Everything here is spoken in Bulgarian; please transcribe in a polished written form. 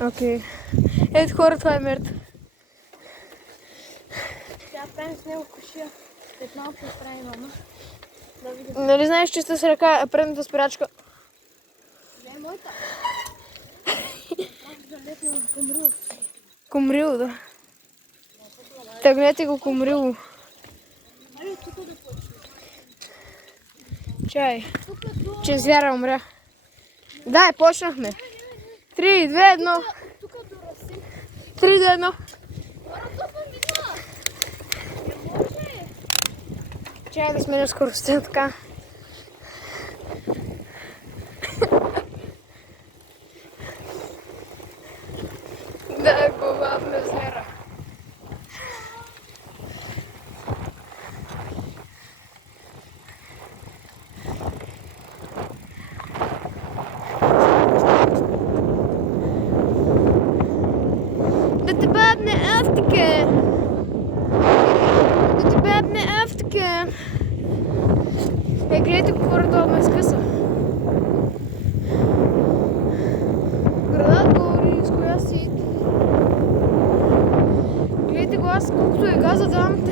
Окей. Ето хора, това е Мерт. Сега правим с него кушия. След малко изправи мама. Да видим. Нали знаеш, че с ръка предната спирачка? Не е моята. Аз да лепна на Кумрил. Кумрил, да. Тъгнете го Кумрило. Айде тук да почне. Чай. Че звяра умря. Да, почнахме. 3, 2, 1. Тук до Расим. 3, 2, 1. Чай да сменя скоростта така. Да, глава в мезера. Да те бабне автика. Да те бабне автика. Гледайте какво горе-долу ме скъса. Градът гори, с коя си. Гледайте го аз, колкото е газа давам,